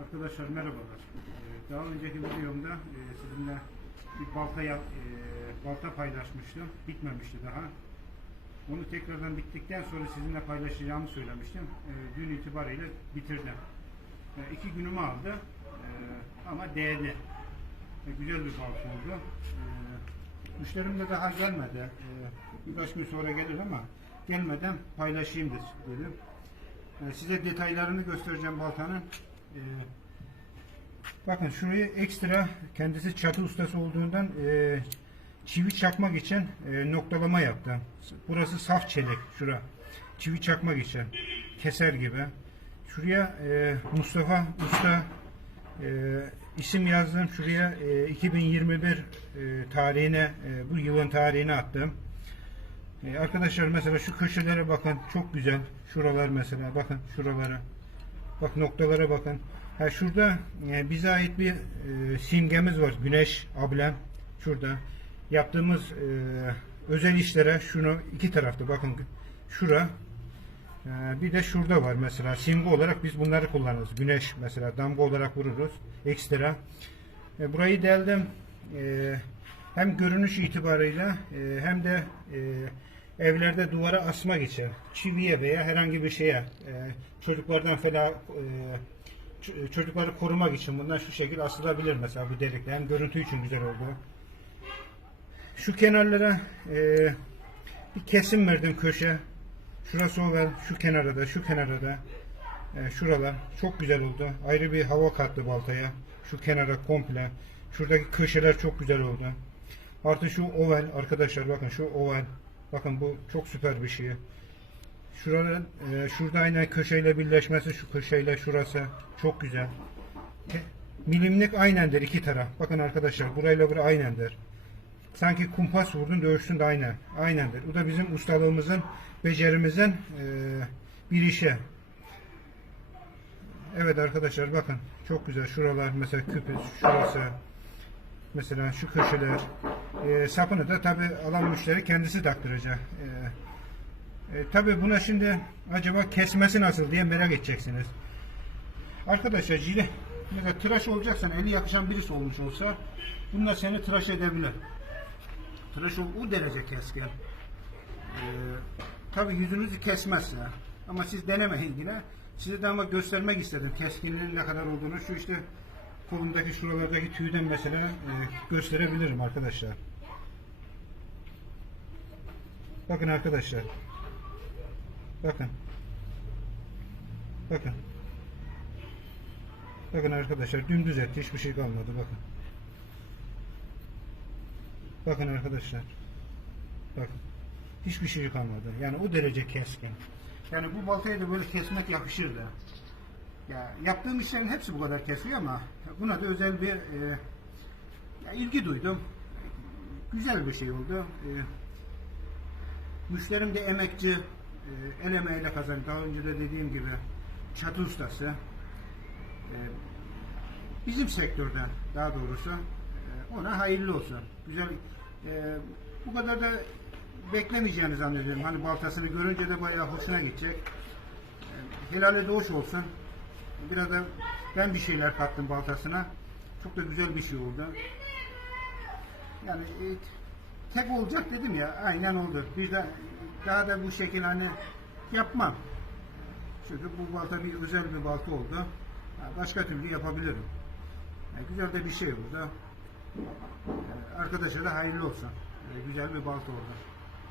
Arkadaşlar merhabalar. Ee, Daha önceki videomda e, sizinle bir balta yap, e, balta paylaşmıştım. Bitmemişti daha. Onu tekrardan bittikten sonra sizinle paylaşacağımı söylemiştim. Ee, Dün itibariyle bitirdim. Ee, İki günümü aldı. Ama değdi. Güzel bir balta oldu. Ee, Müşterim de daha gelmedi. Birkaç gün sonra gelir ama gelmeden paylaşayım dedim. Size detaylarını göstereceğim baltanın. Ee, bakın şurayı ekstra kendisi çatı ustası olduğundan e, çivi çakmak için e, noktalama yaptım. Burası saf çelik şura. Çivi çakmak için keser gibi. Şuraya e, Mustafa Usta e, isim yazdım. Şuraya e, 2021 e, tarihine e, bu yılın tarihine attım. E, arkadaşlar mesela şu köşelere bakın çok güzel. Şuralar mesela bakın şuralara. Bak noktalara bakın. Ha şurada e, bize ait bir e, simgemiz var. Güneş ablem şurada. Yaptığımız e, özel işlere şunu iki tarafta bakın şura e, bir de şurada var mesela simge olarak biz bunları kullanırız. Güneş mesela damga olarak vururuz. Ekstra. E, burayı deldim. E, hem görünüş itibarıyla e, hem de e, evlerde duvara asmak için çiviye veya herhangi bir şeye e, çocuklardan falan e, çocukları korumak için bunlar şu şekil asılabilir mesela bu delikler. Hem görüntü için güzel oldu. Şu kenarlara e, bir kesim verdim köşe. Şurası oval, şu kenara da, şu kenara da. E, şuralar çok güzel oldu. Ayrı bir hava kattı baltaya. Şu kenara komple. Şuradaki köşeler çok güzel oldu. Artı şu oval arkadaşlar bakın şu oval. Bakın bu çok süper bir şey. Şuraların e, şurada aynen köşeyle birleşmesi şu köşeyle şurası çok güzel. Te- Milimlik aynendir iki taraf. Bakın arkadaşlar burayla bura aynendir. Sanki kumpas vurdun dövüştün de aynen. Aynendir. Bu da bizim ustalığımızın, becerimizin e, bir işi. Evet arkadaşlar bakın çok güzel. Şuralar mesela küpüz, şurası. Mesela şu köşeler. E, sapını da tabi alan müşteri kendisi taktıracak. E, e, tabi buna şimdi acaba kesmesi nasıl diye merak edeceksiniz. Arkadaşlar jile mesela tıraş olacaksan eli yakışan birisi olmuş olsa bunlar seni tıraş edebilir. Tıraş ol, o derece keskin. Ee, tabi yüzünüzü kesmezse ama siz denemeyin yine. Size de ama göstermek istedim keskinliğin ne kadar olduğunu. Şu işte kolumdaki şuralardaki tüyden mesela e, gösterebilirim arkadaşlar. Bakın arkadaşlar. Bakın. Bakın. Bakın arkadaşlar dümdüz etti hiçbir şey kalmadı bakın. Bakın arkadaşlar. Bakın. Hiçbir şey kalmadı. Yani o derece keskin. Yani bu baltaya da böyle kesmek yakışırdı. Ya yaptığım işlerin hepsi bu kadar kesiyor ama buna da özel bir e, ya ilgi duydum. Güzel bir şey oldu. E, müşterim de emekçi, e, el emeğiyle kazanıyor. Daha önce de dediğim gibi çatı ustası. E, bizim sektörden daha doğrusu e, ona hayırlı olsun. Güzel e, bu kadar da beklemeyeceğini zannediyorum. Hani baltasını görünce de bayağı hoşuna gidecek. E, helale doğuş olsun. Biraz da ben bir şeyler kattım baltasına. Çok da güzel bir şey oldu. Yani e, tek olacak dedim ya aynen oldu. Bir de daha da bu şekil hani yapmam. Çünkü bu balta bir özel bir balta oldu. Başka türlü yapabilirim. Yani güzel de bir şey oldu. Arkadaşa da hayırlı olsun. Güzel bir balta oldu.